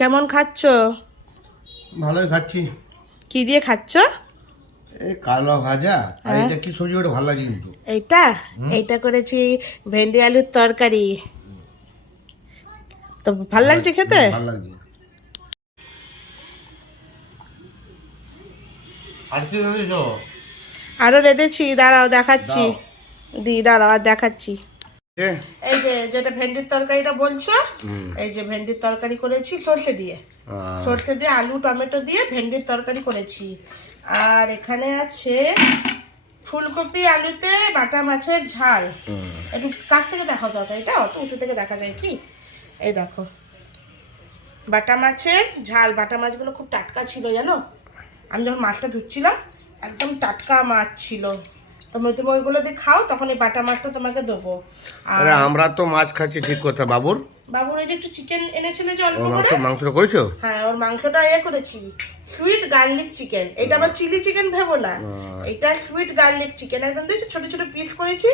কেমন খাচ্ছ? ভালোই খাচ্ছি। কি দিয়ে খাচ্ছ? এই কালো ভাজা আর এটা কি সবজি, ওটা ভালো লাগে কিন্তু। এইটা করেছি ভেন্ডি আলুর তরকারি। তো ভাল লাগছে খেতে? ভালো লাগছে। আর কি রেঁধেছো? আরো রেঁধেছি, দাঁড়াও দেখাচ্ছি। দাঁড়াও আর দেখাচ্ছি। এই যে যেটা ভেন্ডির তরকারিটা বলছো, এই যে ভেন্ডির তরকারি করেছি সর্ষে দিয়ে। সর্ষে দিয়ে আলু টমেটো দিয়ে ভেন্ডির তরকারি করেছি। আর এখানে আছে ফুলকপি আলুতে বাটা মাছের ঝাল। একটু কাছ থেকে দেখাও তরকারিটা, অত উঁচু থেকে দেখা যায় কি? এই দেখো বাটা মাছের ঝাল। বাটা মাছগুলো খুব টাটকা ছিল জানো, আমি যখন মাছটা ধুচ্ছিলাম একদম টাটকা মাছ ছিল। তুমি ওইগুলো দিয়ে খাও, তখন এই বাটা মাছটা তোমাকে দেবো। আর আমরা তো মাছ খাচ্ছি ঠিক কথা। বাবুর ওই যে একটু চিকেন এনেছিল যে অল্প করে, মাংসটা করেছো? হ্যাঁ ওর মাংসটা করেছি সুইট গার্লিক চিকেন। এটা আবার চিলি চিকেন ভেবো না, এটা সুইট গার্লিক চিকেন। একদম দেখছো ছোট ছোট পিস করেছি,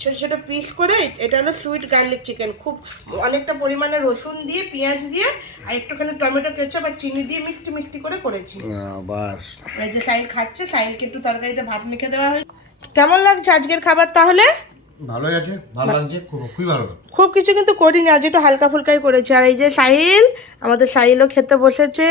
ছোট ছোট পিস করে। এটা হলো সুইট গার্লিক চিকেন। খুব অনেকটা পরিমাণে রসুন দিয়ে পেঁয়াজ দিয়ে আর একটুখানি টমেটো কেচাপ আর চিনি দিয়ে মিষ্টি মিষ্টি করে করেছি। বাস। এই যে সাইল খাচ্ছে, সাইলকে একটু তরকারিতে ভাত মেখে দেওয়া হয়েছে। কেমন লাগছে আজকের খাবার তাহলে? ভালোই আছে, ভালো লাগছে, খুবই ভালো। খুব কিছু কিন্তু করিনি, আজ একটু হালকা ফুলকাই করেছি। আর এই যে সাহিল, আমাদের সাহিলও খেতে বসেছে।